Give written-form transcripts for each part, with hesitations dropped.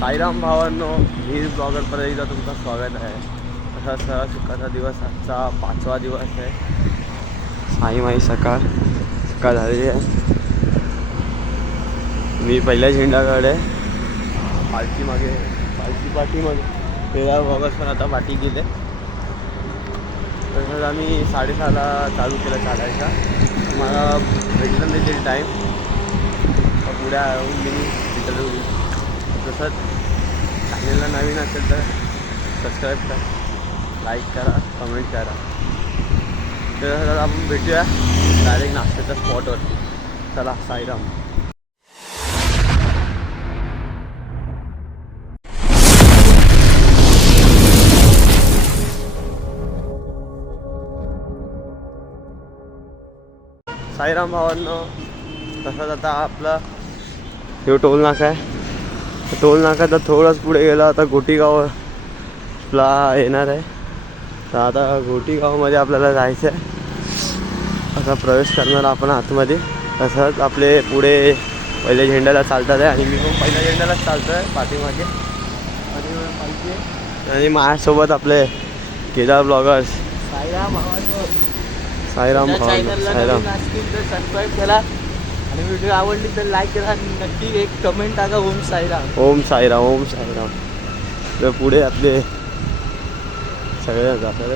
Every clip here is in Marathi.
साईराम भावांनो, व्हील ब्लॉगरपर्यंत एकदा तुमचं स्वागत आहे. असा सहा सुखाचा दिवस, आजचा 5वा दिवस आहे. साईमाई सकाळ झालेली आहे. मी पहिल्या झेंडाकडे पालखी पाठीमागे तेरा ऑगस्ट पण आता पाठी गेले. तसंच आम्ही 6:30ला चालू केलं चालायचा. मला भेटलं नाही तरी टाईम पुढे येऊन मी तिथं होईल. तसंच चॅनलला नवीन असेल तर सबस्क्राईब करा, लाईक करा, कमेंट करा. तर आपण भेटूया डायरेक्ट नाश्त्याच्या स्पॉटवरती. चला, साईराम. साईराम भावांनो, तसंच आता आपला हे टोल नाका आहे. टोल नाका तर थोडंच पुढे गेला आता गोटीगावला येणार आहे. तर आता गोटीगावमध्ये आपल्याला जायचं आहे. आता प्रवेश करणार आपण आतमध्ये. तसंच आपले पुढे पहिल्या झेंड्याला चालतात आहे आणि मी पण पहिल्या झेंड्यालाच चालतो आहे पाठीमागे. आणि माझ्यासोबत आपले केदार ब्लॉगर्स. साईराम साईराम सबस्क्राईब करा आणि व्हिडिओ आवडली तर लाईक करा आणि नक्की एक कमेंट टाका. ओम साईराम. ओम साईराम. ओम साईराम. तर पुढे आपले सगळे जातात.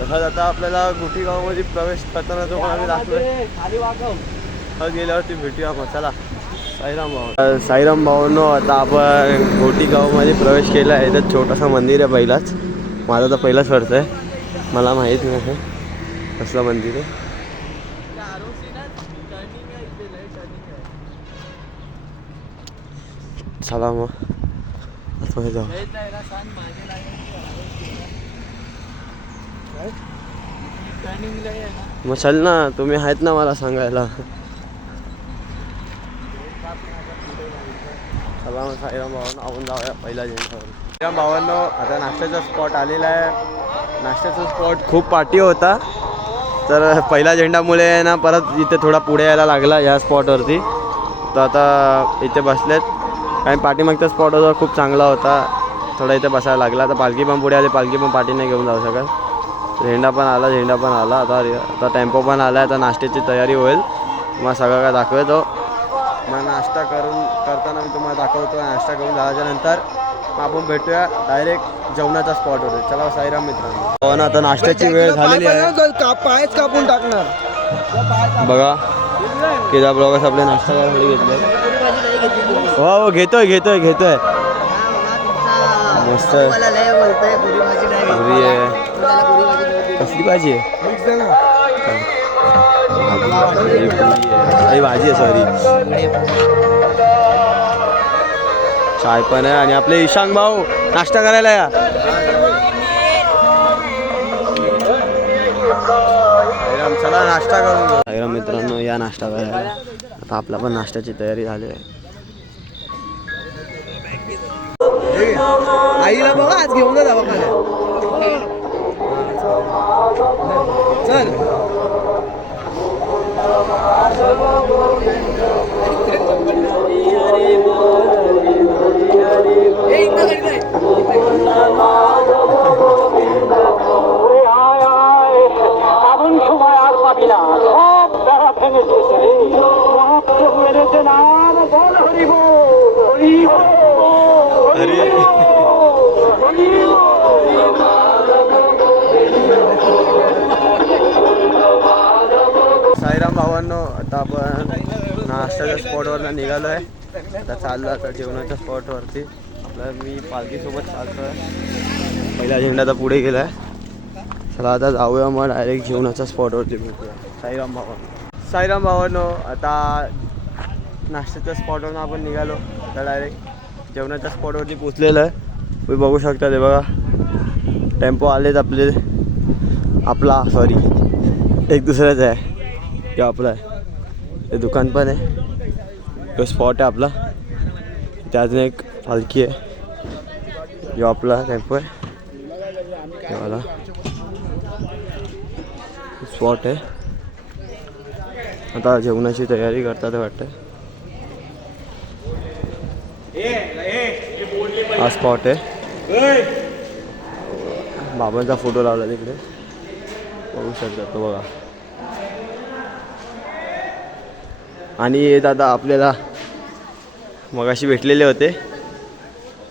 तसंच आता आपल्याला गोटीगावमध्ये प्रवेश करताना जो आम्ही दाखवतोय खाली वागव गेल्यावरती भेटूया मग. चला, साईराम भाऊ. साईराम भाऊंनो, आता आपण गोटीगावमध्ये प्रवेश केला आहे. तर छोटासा मंदिर आहे पहिलाच. माझा तर पहिलाच खर्च आहे, मला माहीत नाही कसलं मंदिर आहे. चला मग आतमध्ये जाऊ. मग चल ना, तुम्ही आहेत ना मला सांगायला. चला मग साईराम भावांनो, आपण जाऊया पहिल्या झेंड्यावर. साईराम भावांनो, आता नाश्त्याचा स्पॉट आलेला आहे. नाश्त्याचा स्पॉट खूप पाठी होता, तर पहिला झेंडामुळे ना परत इथे थोडा पुढे यायला लागला या स्पॉटवरती. तर आता इथे बसलेत. काही पाठीमागचा स्पॉट होता, खूप चांगला होता. थोडा इथे बसायला लागला. आता पालखी पण पुढे आली, पालखी पण पाठी नाही घेऊन जाऊ शकत. झेंडा पण आला. आता टेम्पो पण आला. आता नाश्त्याची तयारी होईल. मग सगळं काय दाखवतो. मग नाश्ता करताना मी तुम्हाला दाखवतो. नाश्ता करून झाल्याच्यानंतर आपण भेटूया डायरेक्ट जेवणाच्या स्पॉटवर. चला साईराम मित्रांनो. हो ना, आता नाश्त्याची वेळ झालेली आहे. पायच कापून टाकणार बघा, केदार ब्लॉगर्स आपले नाश्ता करायला घेतले. हो, घेतोय मस्त पुरी आहे. कसली भाजी आहे? भाजी आहे, सॉरी. चाय पण आहे. आणि आपले ईशांग भाऊ नाश्ता करायला या. चला नाश्ता करून घेऊ. साईराम मित्रांनो, या नाश्ता करायला. आता आपला पण नाश्त्याची तयारी झाली आहे. आईला बघा, आज घेऊन जा दवाखान्यात. चल. साईराम भावांनो, आता आपण नाश्त्याच्या स्पॉटवरनं निघालो आहे. आता चाललो आता जेवणाच्या स्पॉटवरती. मी पालखीसोबत चालतो आहे. पहिला झेंडा तर पुढे गेला आहे. चला आता जाऊया मग डायरेक्ट जेवणाच्या स्पॉटवरती भेटूया. साईराम भावांनो, आता नाश्त्याच्या स्पॉटवरून आपण निघालो. तर डायरेक्ट जेवणाच्या स्पॉटवरती पोचलेलं आहे. तुम्ही बघू शकता. ते बघा, टेम्पो आलेत आपले. एक दुसऱ्याच आहे. ते आपलं आहे. ते दुकान पण आहे. तो स्पॉट आहे आपला. त्या अजून एक पालखी आहे. जो आपला टेम्पो आहे तेवाला स्पॉट आहे. आता जेवणाची तयारी करतात वाटतं. हा स्पॉट आहे. बाबांचा फोटो लावला तिकडे बघू शकता तो बघा. आणि हे दादा आपल्याला मगाशी भेटलेले होते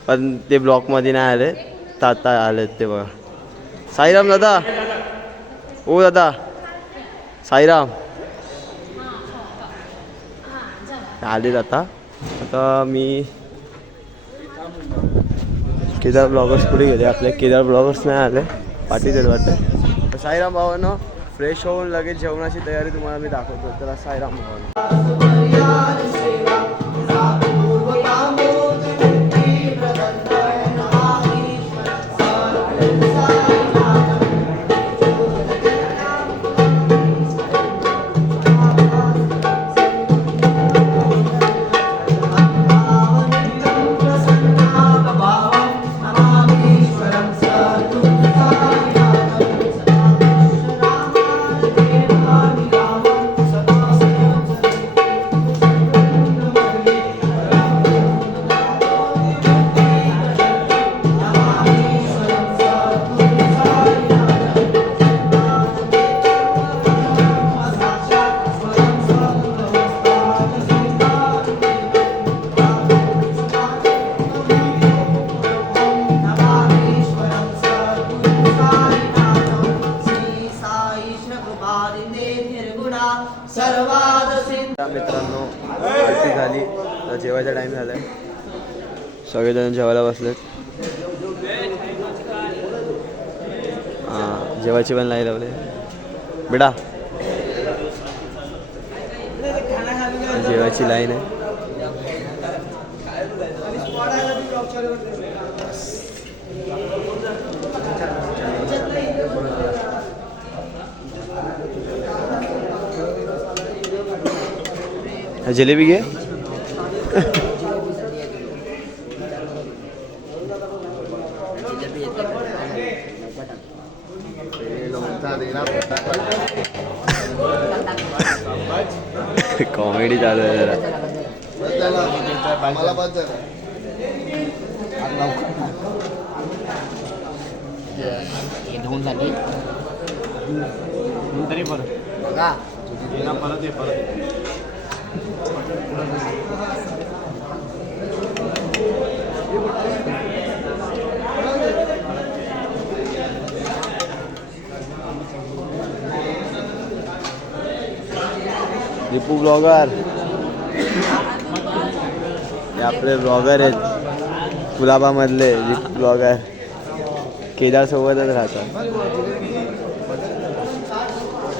पण ते ब्लॉकमध्ये नाही आले, तर आता आले ते बघा. साईराम दादा. ओ दादा साईराम आले आता. मी केदार ब्लॉगर्स पुढे गेले, आपले केदार ब्लॉगर्स नाही आले, पाठी देत वाटते. साईराम भावांनो, फ्रेश होऊन लगेच जेवणाची तयारी तुम्हाला मी दाखवतो. तर साईराम भावांनो. मित्रांनो आरती झाली, तर जेवायचा टाईम झाला आहे. सगळेजण जेवायला बसलेत. हां जेवायची पण लाईन लावले बेटा, जेवायची लाईन आहे. जिलेबी घे. कॉमेडी चालू आहे जरा. दीपू ब्लॉगर, हे आपले ब्लॉगर आहेत कुलाबामधले. दीपू ब्लॉगर केदार सोबतच राहतात.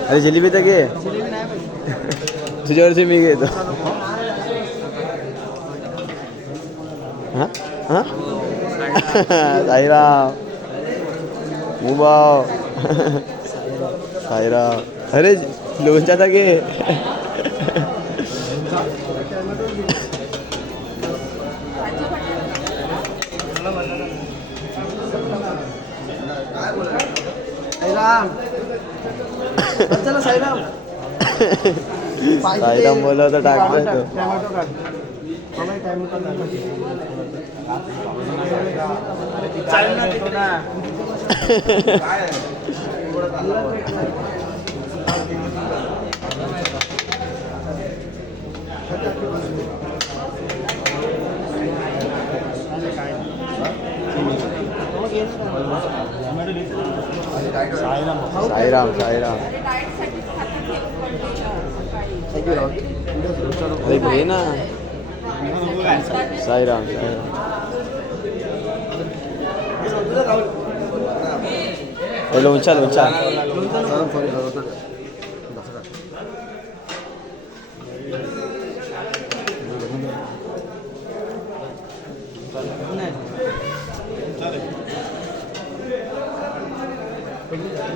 अरे जिलेबी तर घे, तुझ्यावरची मी घेतो. हां हां साईराम मुबाव साईराम. अरे लोणच्याचा घे. साईराम बोलला तर टाकतो. साईराम साईराम अरे घे ना. साईराम साईराम. लोणचा लोणचा.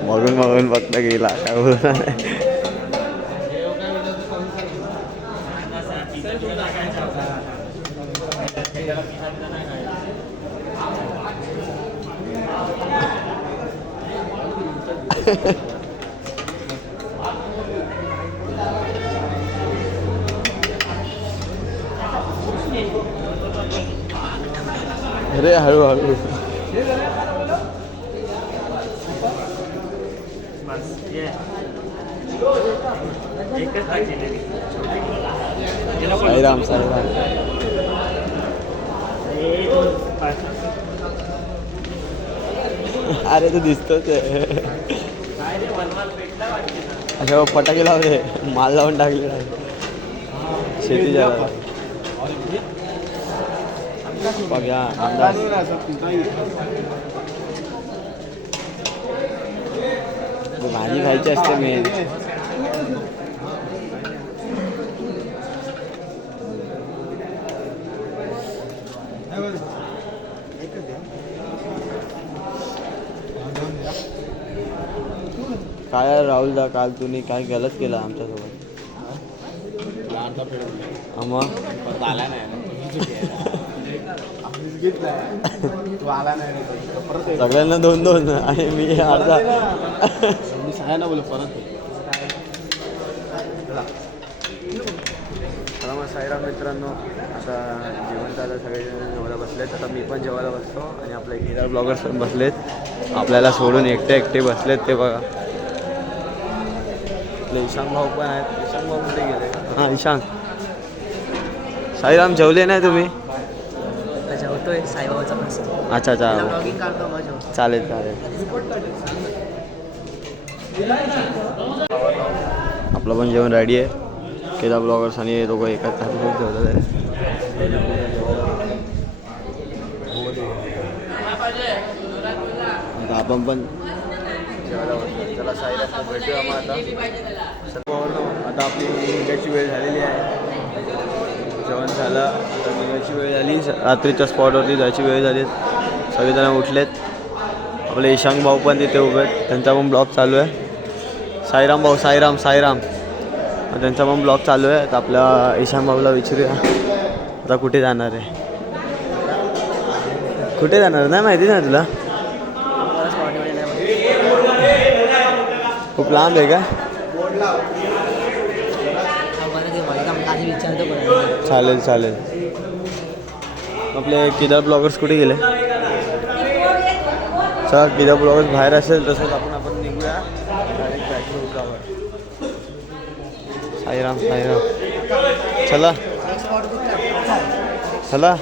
बघून बघून फक्त गेला काय बोलणार नाही. अरे हळूहळू साईराम साईराम. अरे तू दिसतोच आहे. अच्छा फटाके लावले माल लावून टाकले शेती जायला बघा अंदाज. भाजी खायची असते मेन. काय राहुल दा काल तुम्ही काय गलत केलं आमच्यासोबत. मग आला नाही तू आला नाही सगळ्यांना 2-2 आणि मी अर्धा. मी सगळ्यांना बोल परत. चला मग साईराम मित्रांनो, आता जेवण झालं, सगळेजण जेवायला बसलेत. आता मी पण जेवायला बसतो आणि आपले केदार ब्लॉगर्स पण बसलेत. आपल्याला सोडून एकटे बसलेत ते बघा. आपले ईशांग भाऊ पण आहेत. ईशांग भाऊ कुठे गेले. हां ईशांग. साईराम जेवले नाही तुम्ही. जेवतोय साईबाबाचा प्रसाद. अच्छा अच्छा ब्लॉगिंग काढतो मग जेवतो. चालेल चालेल. आपलं पण जेवण रेडी आहे. केदार ब्लॉगर्स आणि दोघं एकाच हातात ठेवलेलं आहे. आता आपण पण जेवायला बसलो. चला साईला भेटूया मग आता. आता आपली निघायची वेळ झालेली आहे. जेवण झालं, आता निघायची वेळ झाली. रात्रीच्या स्पॉटवरती जायची वेळ झाली. सगळेजण उठलेत. आपले ईशांग भाऊ पण तिथे उभे आहेत. त्यांचा पण ब्लॉग चालू आहे. साईराम भाऊ साईराम साईराम त्यांचा पण ब्लॉग चालू आहे. तर आपल्या ईशांग भाऊला विचारूया आता कुठे जाणार आहे. कुठे जाणार नाही माहिती ना तुला. खूप लांब आहे का. चालेल चालेल. आपले केदार ब्लॉगर्स कुठे गेले. चला केदार ब्लॉगर्स बाहेर असेल तसंच आपण निघूया डायरेक्ट बॅकवर. साईराम साईराम. चला चला.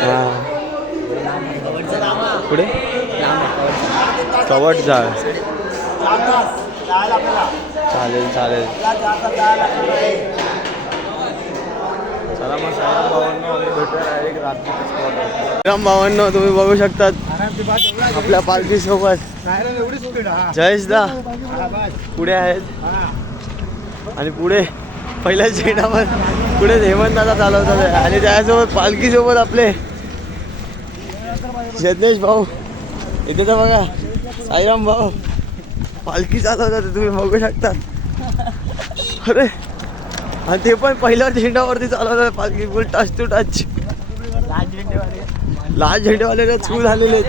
हां पुढे कवट जा. चालेल चालेल. चला मग साईराम भावांनो आम्ही भेटूया डायरेक्ट रात्रीचा स्पॉट. साईराम भावांनो तुम्ही बघू शकतात आपल्या पालखीसोबत जयेश दा पुढे आहेत. आणि पुढे पहिल्या झेंडावर पुढे हेमंत दादा चालवतात आणि त्यासोबत पालखीसोबत आपले जगनेश भाऊ. इथे तर बघा साईराम भाऊ पालखी चालवतात तुम्ही बघू शकता. अरे आणि ते पण पहिल्या झेंडावरती चालवतात पालखी फुल टच टू टच. लाल झेंडेवाले छू झालेले.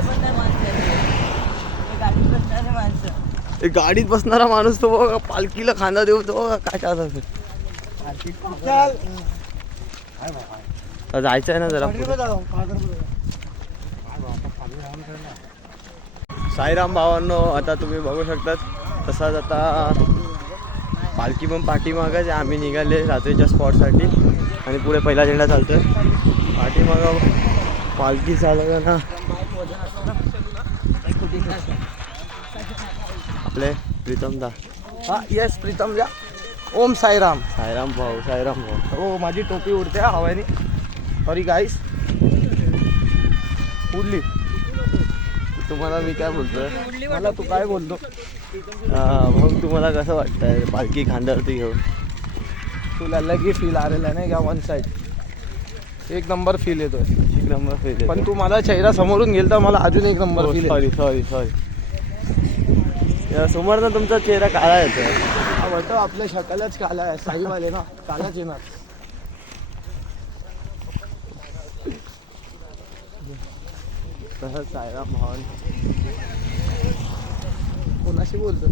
गाडीत बसणारा माणूस तो बघा पालखीला खांदा देऊ तो बघा काय चालत. जायचं आहे ना जरा. साईराम भावांनो आता तुम्ही बघू शकतात तसाच आता पालखी पण पाठीमागच आहे. आम्ही निघाले रात्रीच्या स्पॉटसाठी आणि पुढे पहिला झेंडा चालतोय. पाठीमागं पालखी चालवलं ना आपले प्रीतम दा. हा येस प्रीतम जा. ओम साईराम. साईराम भाऊ साईराम भाऊ. हो माझी टोपी उडते हवानी. सॉरी गाईस उडली. तुम्हाला मी काय बोलतोय मला तू काय बोलतो. भाऊ तुम्हाला कसं वाटतंय पालखी खांद्यावरती घेऊन. तुला अलग ही फील आलेला आहे नाही का. वन साईड एक नंबर फील येतोय. एक नंबर फील. पण तू मला चेहरा समोरून गेल तर मला अजून एक number feel. Sorry sorry sorry. समोरनं तुमचा चेहरा काळा येतोय. आवडतो आपल्या शकालच काला आहे. साईवाले ना कालाच येणार. तसंच साईराम भावान कोणाशी बोलतो.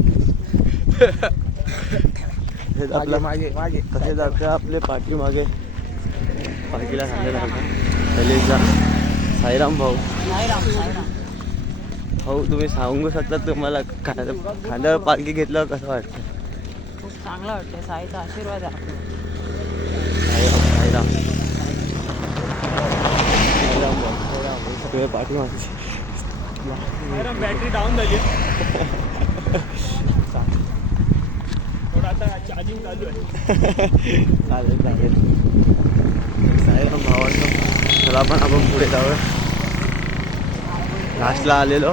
आपल्या मागे मागे कसे जाते आपले पाठीमागे पालखीला सांगितलं आता पहिले जा साईराम भाऊ. भाऊ तुम्ही सांगू शकता तुम्हाला खांद्यावर पालखी घेतल्यावर कसं वाटतं? खूप चांगला वाटतं. साईचा आशीर्वाद आहे आपल्याला. साईराम साईराम भाऊ सगळे पाठीमागचे बॅटरी डाऊन झाली थोडा आता चार्जिंग चालू आहे. चालेल चालेल. साईराम भावांनो चला पण आपण पुढे जाऊया. लास्टला आलेलो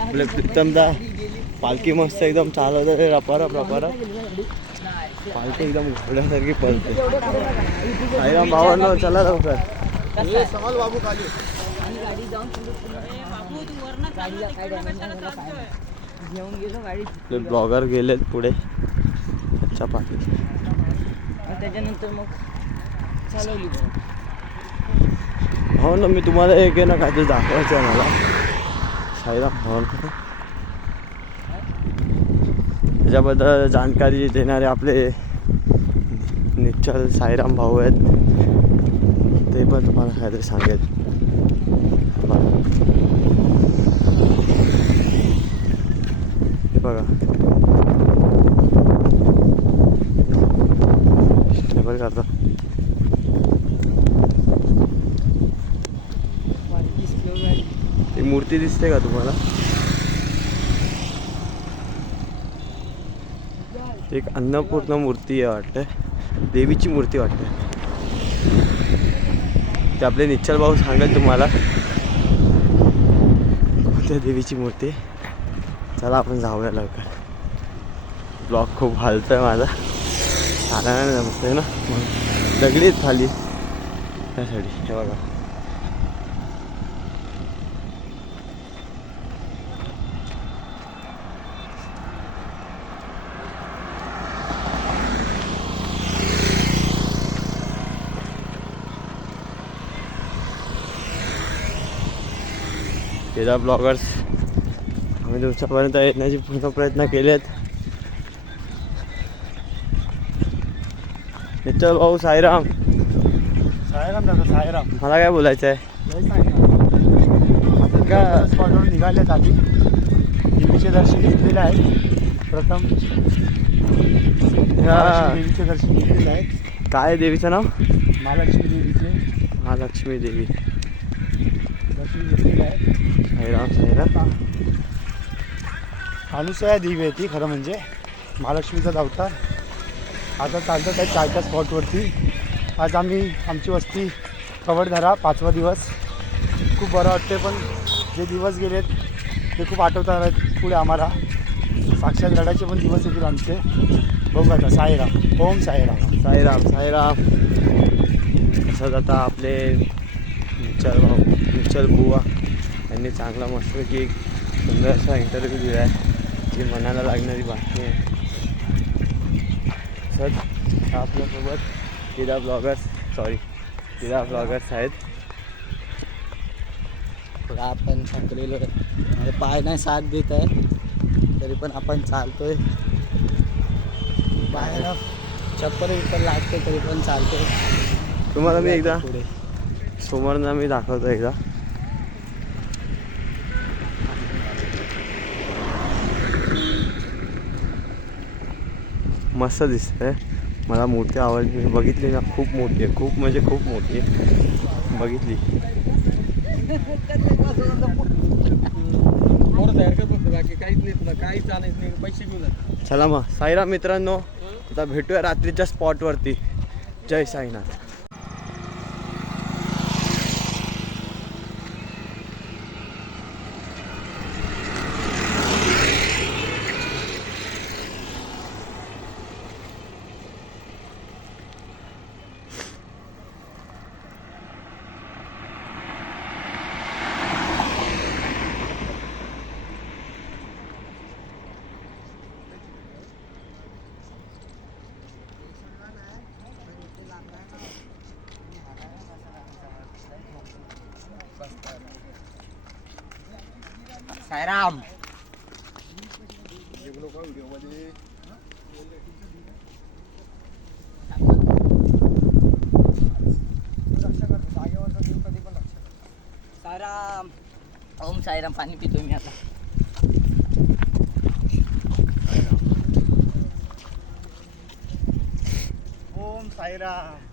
आपले प्रीतमदा पालखी मस्त एकदम चालवतं रे रपारप पालखी एकदम घोड्यासारखी पळते. साईराम भावांनो चला लवकर. ब्लॉगर गेलेत पुढे अच्छा पाठी. त्याच्यानंतर मग चालवली. हो ना मी तुम्हाला एक आहे ना काहीतरी दाखवायचं आहे मला. साईराम भावांनो त्याच्याबद्दल जाणकारी देणारे आपले निश्चल साईराम भाऊ आहेत. ते पण तुम्हाला काहीतरी सांगेल. हे बघा स्टेबल करता. ती मूर्ती दिसते का तुम्हाला? एक अन्नपूर्ण मूर्ती आहे वाटते. देवीची मूर्ती वाटते. ते आपले निश्चल भाऊ सांगेल तुम्हाला कोणत्या देवीची मूर्ती. चला आपण जाऊया लवकर. ब्लॉग खूप हालतोय माझा. चालायला नाही जमतंय ना मग दगडीत खाली त्यासाठी. हे बघा तेरा ब्लॉगर्स आम्ही तुमच्यापर्यंत येण्याचे पूर्ण प्रयत्न केलेत. निश्चल भाऊ साईराम. साईराम दादा साईराम. मला काय बोलायचं आहे? आपण का स्पॉटवर निघालेत आधी. देवीचे दर्शन घेतलेले आहे. प्रथम देवीचे दर्शन घेतलेले आहे. काय देवीचं नाव? महालक्ष्मी देवीचे महालक्ष्मी देवी. दर्शन घेतलेले आहे. साईराम साईराम. अनुसया देवी आहे ती खरं म्हणजे महालक्ष्मीचा अवतार. आता चालतं आहे 4 स्पॉटवरती. आज आम्ही आमची वस्ती कवडधारा 5वा दिवस. खूप बरं वाटते पण जे दिवस गेलेत ते खूप आठवतात आहेत पुढे आम्हाला. साक्षात लढायचे पण दिवस येतील आमचे. बघू आता. साईराम. ओम साईराम. साईराम साईराम. तसंच आता आपले निश्चल बुवा यांनी चांगला मस्तपैकी एक सुंदर असा इंटरव्ह्यू दिला आहे जी मनाला लागणारी बातमी आहे. तसंच आपल्यासोबत तिला ब्लॉगर्स आहेत. बघा आपण थकलेलो आहे. पाय नाही साथ देत आहे तरी पण आपण चालतोय. बाहेर चप्पल विप्पल लागते तरी पण चालतोय. तुम्हाला मी एकदा पुढे समोरनं मी दाखवतो एकदा. मस्त दिसतंय. मला मूर्ती आवडली. मी बघितली ना खूप मोठी आहे. खूप म्हणजे खूप मोठी आहे. बघितली. चला मग साईराम मित्रांनो आता भेटूया रात्रीच्या स्पॉटवरती. जय साईनाथ. साईराम. साईराम. ओम साईराम. पाणी पितोय मी आता. ओम साईराम.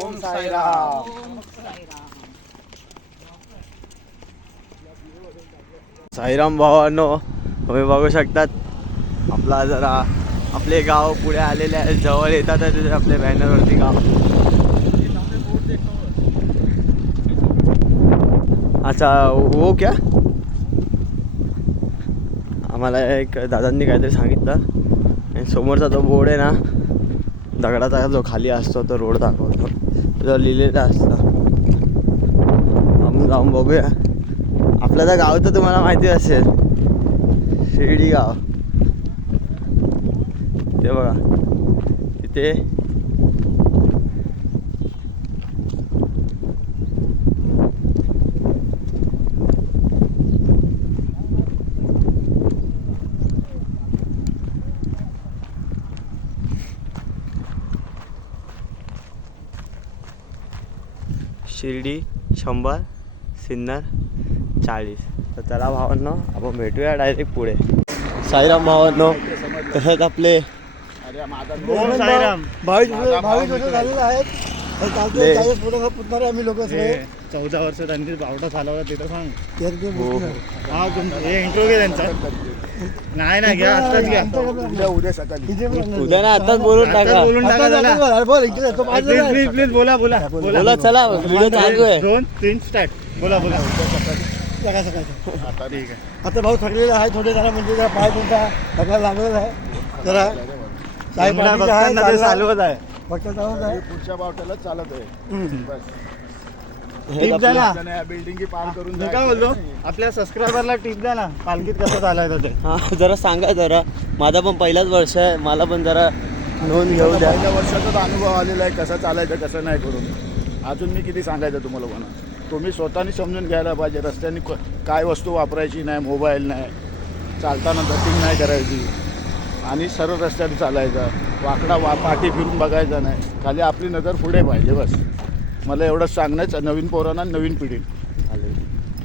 ओम साईराम. साईराम भावांनो, तुम्ही बघू शकतात आपला जरा आपले गाव पुढे आलेले आहे, जवळ येतात तिथे आपल्या बॅनरवरती गाव. अच्छा हो क्या, आम्हाला एक दादांनी काहीतरी सांगितलं. आणि समोरचा तो बोर्ड आहे ना दगडाचा जो खाली असतो तो रोड दाखवतो, जो लिहिलेला असतं. आपण जाऊन बघूया. आपलं तर गाव तर तुम्हाला माहिती असेल, शिर्डी गाव. ते बघा तिथे शिर्डी 100, सिन्नर 40. तर चला भावांनो, आपण भेटूया डायरेक्ट पुढे. साईराम भावांनो, तसंच आपले ओम साईराम. 22 वर्ष झालेले आहेत. ले. पुढे पुतणारे आम्ही लोक सगळे. 14 वर्ष त्यांनी बावटा चालवला तिथं सांग. हा हे इंट्रो घे त्यांचा. नाही ना घ्या, आत्ताच घ्या. उद्या सकाळी उद्या ना आताच बोलून टाका. प्लीज बोला बोला बोला, चला व्हिडिओ चालू आहे. 2, 3 स्टार्ट. बोला बोला. सकाळ सकाळ ठीक आहे. आता भाऊ थकलेला आहे थोडे, जरा म्हणजे जरा पाय तुमचा सगळा लागलेला आहे जरा. चालवत आहे फक्त चालवत आहे. पुढच्या बावट्याला चालत आहे. टिप द्या ना, बिल्डिंग पार करून. काय बोलतो, आपल्या सबस्क्रायबरला टिप द्या ना, पालखीत कसं चालायचं ते. हा जरा सांगा जरा. माझा पण पहिलाच वर्ष आहे, मला पण जरा नोंद घेऊ द्या. पहिल्या वर्षाचाच अनुभव आलेला आहे, कसं चालायचं कसं नाही करून. अजून मी किती सांगायचं तुम्हाला म्हणा. तुम्ही स्वतःनी समजून घ्यायला पाहिजे. रस्त्याने काय वस्तू वापरायची नाही, मोबाईल नाही, चालताना धटिंग नाही करायची आणि सरळ रस्त्याने चालायचं. वाकडा पाठी फिरून बघायचा नाही. खाली आपली नजर पुढे पाहिजे बस. मला एवढंच सांगण्याचं नवीन पोरांना, नवीन पिढी.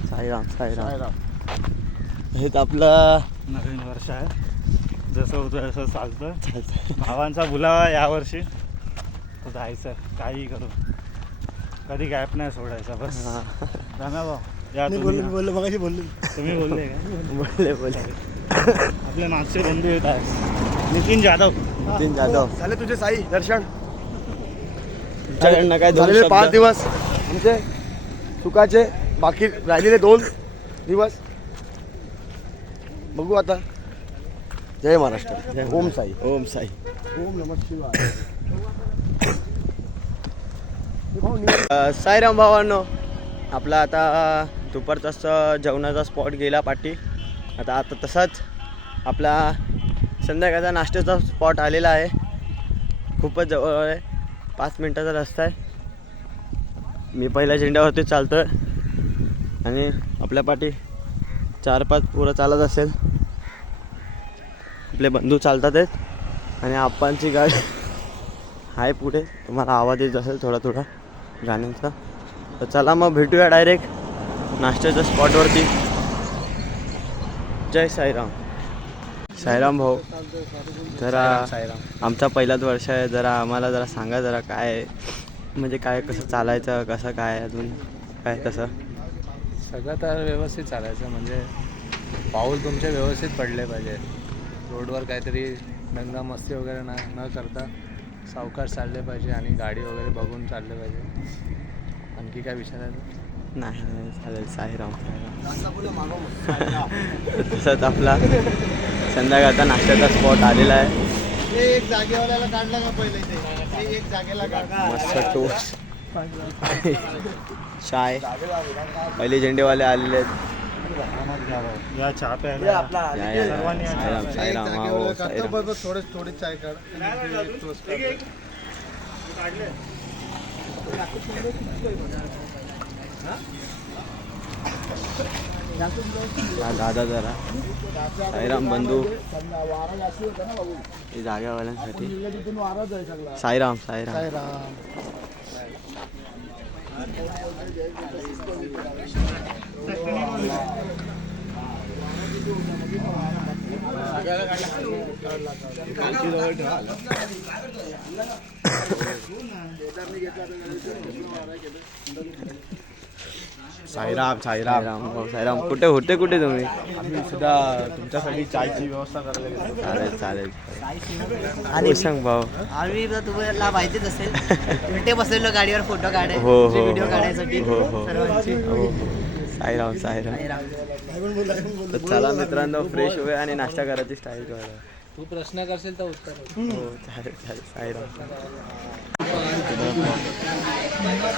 साईराम साईराम. साईराम. हेच आपलं नवीन वर्ष आहे, जसं होतं तसं चालतं. भावांचा बुलावा यावर्षी तो जायचं, काही करू, कधी गॅप नाही सोडायचा बस. रामा भाऊ या. बोललो मगाशी तुम्ही बोलले का? बोले आपले मागचे बंधू येत आहेत. नितीन जाधव. झाले तुझे साई दर्शन. तुमच्याकडनं काय दोन झालेले शब्द? 5 दिवस आमचे सुखाचे, बाकी राहिलेले 2 दिवस बघू आता. जय महाराष्ट्र. ओम साई. ओम साई. ओम नमः शिवाय. साईराम भावांनो, आपला आता दुपारचा जेवणाचा स्पॉट गेला पाठी. आता तसाच आपला संध्याकाळचा नाश्त्याचा स्पॉट आलेला आहे. खूपच जवळ आहे, 5 मिनटाचा रस्ता आहे. मी पहिल्या झेंड्यावरती चालतो आहे आणि आपल्या पाठी 4-5 पोरं चालत असेल. आपले बंधू चालतात आहेत आणि आप्पांची गाडी आहे पुढे. तुम्हाला आवाज येत असेल थोडा थोडा गाण्यांचा. तर चला मग भेटूया डायरेक्ट नाश्त्याच्या स्पॉटवरती. जय साईराम. साईराम भाऊ, जरा आमचा पहिलाच वर्ष आहे, जरा आम्हाला जरा सांगा जरा काय म्हणजे काय कसं चालायचं, कसं काय अजून काय तसं. सगळं तर व्यवस्थित चालायचं, म्हणजे पाऊल तुमचे व्यवस्थित पडले पाहिजे. रोडवर काहीतरी दंगामस्ती वगैरे न करता सावकाश चालले पाहिजे आणि गाडी वगैरे बघून चालले पाहिजे. आणखी काय विचारायचं? नाही नाही, चालेल. साईराम. तसंच आपला संध्याकाळचा नाश्त्याचा स्पॉट आलेला आहे. एक जागेवाल्याला काढला का पहिले ते एक जागेला काढला. मस्त टोस्ट, चाय. पहिले झेंडेवाले आलेले आहेत. या चहा प्यायला या, या, या. सर्वांनी साईराम साईराम. हा, हो, साईराम. थोडी चाय काढ. हा, दादा जरा साईराम बंधू हे जाग्यावाल्यांसाठी. साईराम साईराम. साईराम साईराम. हो, साईराम. कुठे होते तुम्ही? आम्ही सुद्धा तुमच्यासाठी चायची व्यवस्था करायला गेलो. चालेल चालेल. आणि सांग भाऊ. आम्ही तुम्हाला माहितीच असेल उलटे बसलेलो गाडीवर फोटो काढाय हो हो व्हिडिओ काढायसाठी हो हो सर्वांची. हो हो. साईराम साईराम. तर चला मित्रांनो, फ्रेश होऊया आणि नाश्ता करायची स्टाईल करा. तू प्रश्न करशील तर उत्तर हो, चालेल चालेल. साईराम.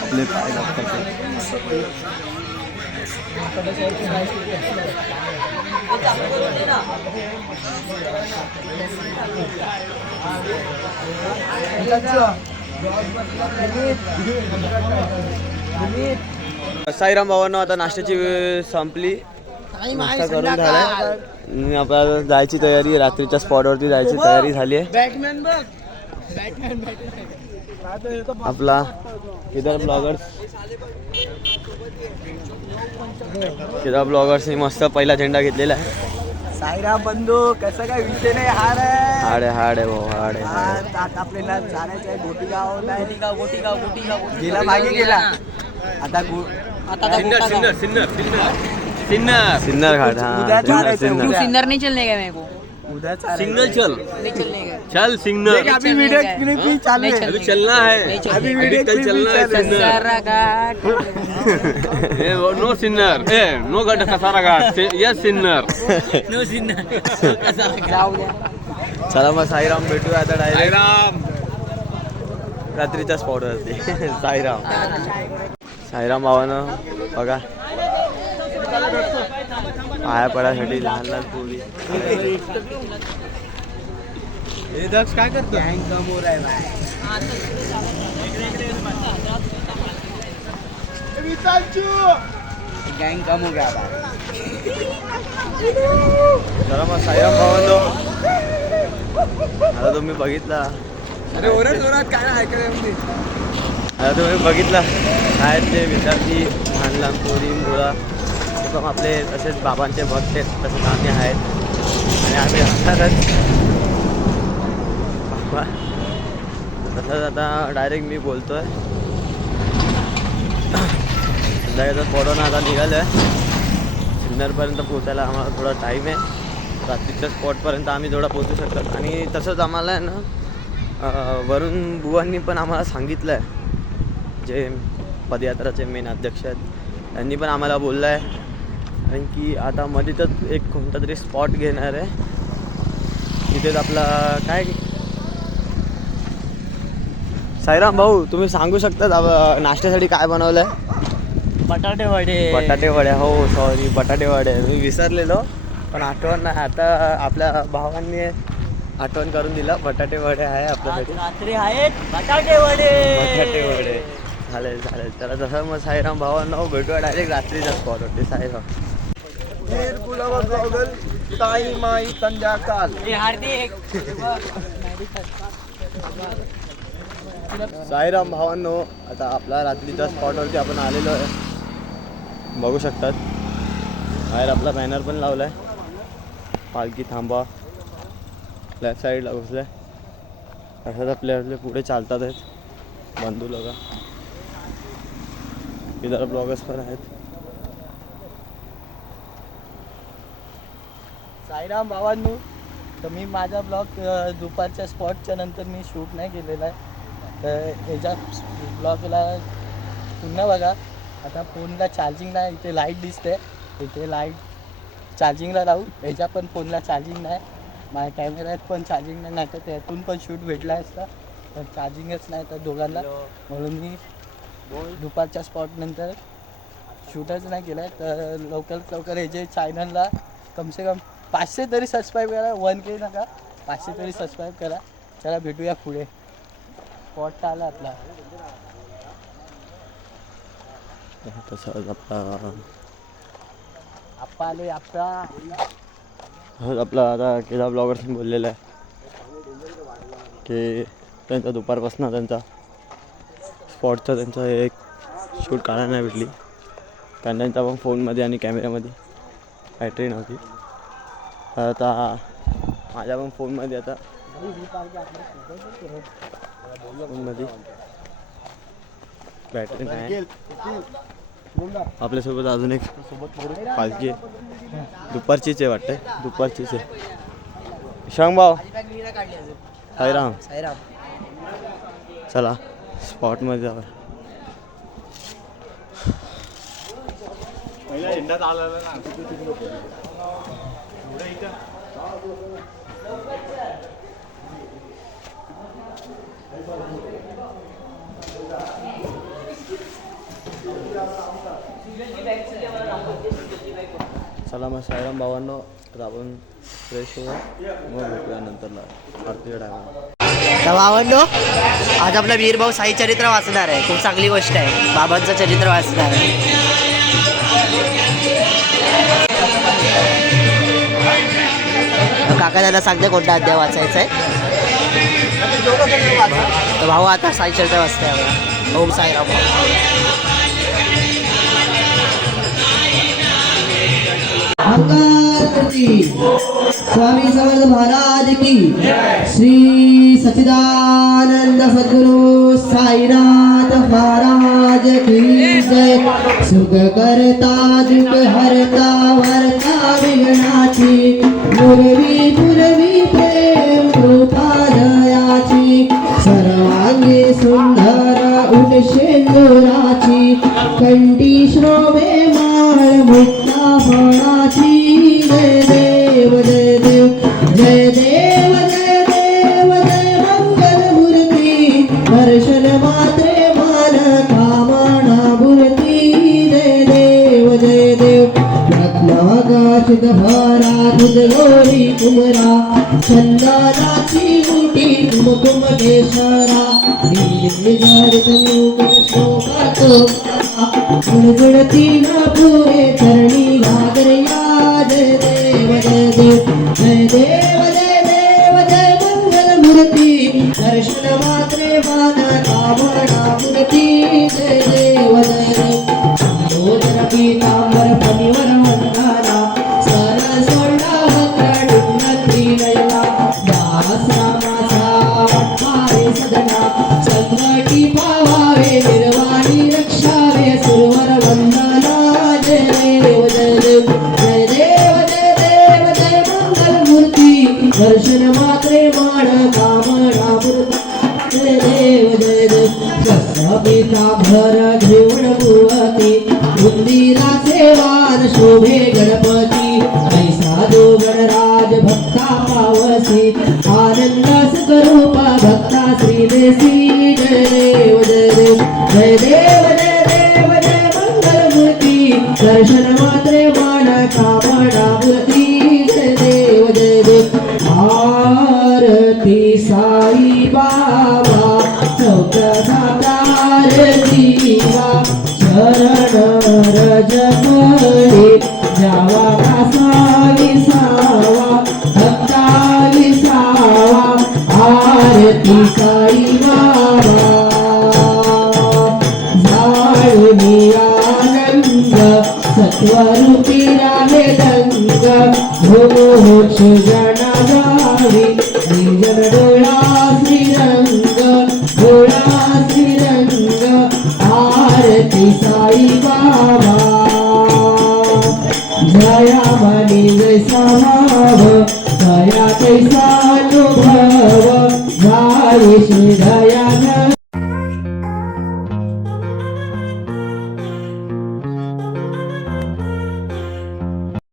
आपले पाय लागतात. साईराम भावांनो, आता नाश्त्याची वेळ संपली. नाश्ता करून झालाय आणि आपल्याला जायची तयारी, रात्रीच्या स्पॉटवरती जायची तयारी झाली आहे. आपला केदार ब्लॉगर्सनी मस्त पहिला झेंडा घेतलेला आहे. साईराम बंधू, कसं काय विषय नाही. हार हाड आहे भाऊ, हाड आहे. आता आपल्याला जाण्याचं आहे गोटीगाव. गोटीगाव गेला मागे गेला. आता सिन्नर घाट. हा, सिन्नर. सिंगर नहीं चलने का मेरे को उद्या नहीं चलने का चल सिग्नल. अभी वीडियो क्लिप भी चालू है. अभी चलना है. अभी वीडियो क्लिप भी चालू है. सारा घाट नो सिन्नर. नो घाट कसारा घाट. यस सिन्नर. नो सिंगर जाऊ द्या. चला मग साईराम, भेटूया आता डायरेक्ट रात्रीच्या स्पॉटवरती. साईराम. साईराम भावानं बघा पाया पडायसाठी लहान लहान पोरी. हे दक्ष काय करतो? गँग कमोर आहे बाय. गँग कमो गया बाय. चला मग साईराम भावांनो, आता तुम्ही बघितला. अरे ओरड जोरात काय ऐकायला. आता तुम्ही बघितला काय ते विद्यार्थी, लहान लहान पोरी मुला ते पण आपले तसेच बाबांचे भक्त आहेत. तसेच आम्ही आहेत आणि आम्ही राहणारच. तसंच आता डायरेक्ट मी बोलतोय. संध्याकाळचा स्पॉटवरून आता निघालं आहे. सिन्नरपर्यंत पोचायला आम्हाला थोडा टाईम आहे. रात्रीच्या स्पॉटपर्यंत आम्ही थोडा पोचू शकतात. आणि तसंच आम्हाला आहे ना, वरून बुवांनी पण आम्हाला सांगितलं आहे, जे पदयात्राचे मेन अध्यक्ष आहेत, त्यांनी पण आम्हाला बोललं आहे. कारण की आता मध्येच एक कोणता तरी स्पॉट घेणार आहे. तिथेच आपला काय. साईराम भाऊ, तुम्ही सांगू शकता नाश्त्यासाठी काय बनवलं आहे? बटाटे वडे. बटाटे वड्या. हो सॉरी, बटाटे वडे मी विसरलेलो, पण आठवण नाही. आता आपल्या भावांनी आठवण करून दिला. बटाटे वडे आहे आपल्यासाठी. रात्री आहेत बटाटे वडे. बटाटे वडे. चालेल चालेल. तर तसं मग साईराम भावांना भेटूया डायरेक्ट रात्रीच्या स्पॉटवरती. साईराम. हे हार्दिक. साईराम भावांनो, आता आपला रात्रीच्या स्पॉटवरती आपण आलेलो आहे. बघू शकतात बाहेर आपला बॅनर पण लावला आहे, पालखी थांबा. लेफ्ट साईडला घुसलं आहे. तसंच आपले पुढे चालतात आहेत बंधू लोक. इधर ब्लॉगर्स पण आहेत. साईराम भावांनो, तर मी माझा ब्लॉग दुपारच्या स्पॉटच्या नंतर मी शूट नाही केलेला आहे. तर याच्या ब्लॉगला पुन्हा बघा. आता फोनला चार्जिंग नाही, इथे लाईट दिसते, इथे लाईट चार्जिंगला लावू. ह्याच्या पण फोनला चार्जिंग नाही, माझ्या कॅमेऱ्यात पण चार्जिंग नाही, तर त्यातून पण शूट भेटला असता, पण चार्जिंगच नाही तर दोघांना. म्हणून मी दुपारच्या स्पॉटनंतर शूटच नाही केलं आहे. तर लवकरात लवकर ह्याचे चॅनलला कमसे कम 500 तरी सबस्क्राईब करा. 1K नका, 500 तरी सबस्क्राईब करा. चला भेटूया पुढे. स्पॉट आला आपला. तसंच आपला आप्पा आले. आप्पा आपला आता केला ब्लॉगर्सनी बोललेला आहे की त्यांचा दुपारपासून त्यांचा स्पॉटचा त्यांचा एक शूट काढायला नाही भेटली, कारण त्यांचा पण फोनमध्ये आणि कॅमेऱ्यामध्ये बॅटरी नव्हती. आता माझ्या पण फोनमध्ये आता फोनमध्ये बॅटरी नाही. आपल्यासोबत अजून एक पालखी आहे, दुपारचीच आहे वाटतं, दुपारचीच आहे. शांगभाऊ साईराम, चला स्पॉटमध्ये जाऊया. चला मग साईराम भावांनो, आता आपण फ्रेश होऊ, मग भेटूया नंतरला आरतीच्या टायमाला. तर भावांनो, आज आपला वीरभाऊ साई चरित्र वाचणार आहे. खूप चांगली गोष्ट आहे, बाबांचं चरित्र वाचणार आहे. काका त्याला सांगते कोणता अध्याय वाचायचा आहे. तर भाऊ आता साई चरित्र वाचते आम्हाला. ओम साईराम. स्वामी समर्थ महाराज की, श्री सच्चिदानंद सद्गुरु साईनाथ महाराज की जय. सुख करता दुख हरता वरता विघ्नाची, पुरवी पुरवी प्रेम कृपा दयाची. सर्वांगी सुंदर उठ शेंदुराची, कंठी श्रोवे माळ मुक्ता फळाची. जय देव जय देव जय देव जय देव जय मंगल मूर्ती. दर्शन मात्रे मान कामना मूर्ती. जय देव जय देव. रत्नागाचित भरा तुझ गोरी कुमरा, चंदनाची मुठी कुमकुम केशरा. निर्जरित मुकुट शोभातो गुणगुणती न पुरे चरणी घागरिया. जय देव जय देव जय देव जय देव जय मंगल मूर्ती. दर्शन मात्रे मान कामना मूर्ती. जय देव जय देव. संबोधन पीतांबर फणीवर वंदना, सर सोंडा वक्र डुंगती नयना. दास रामाचा वठारे सदना, संकटी पावावे निर्वाणी रक्षावे सुरवर वंदना. जय देव जय देव जय देव जय देव जय मंगल मूर्ती. दर्शन मात्रे मान कामना मूर्ती. जय देव जय देव. पीतांबर घेऊन भुवती, उंदिराचे वान शोभे गणपती. ऐसा गणराज भक्ता पावसी, आनंद सुखरूपा भक्ता श्रीदेसी. जय देव जय देव जय देव जय देव जय मंगल मूर्ती. दर्शन मात्रे मान कामना मूर्ती. जय देव जय देव. आरती साई बाबा चौकदार दिवा. शरण रज पडे जावा कासा विसावा, भक्ता विसावा. आरती साई बाबा जाळूनी आनंद, सत्वरूपी राहे दंग. मोक्ष जना गावी निर्जन डोळा श्रीरंग, डोळा श्रीरंग. आरती साई बाबा. जया मनी जैसा भाव, जया कैसा अनुभव झाली श्री दयानंद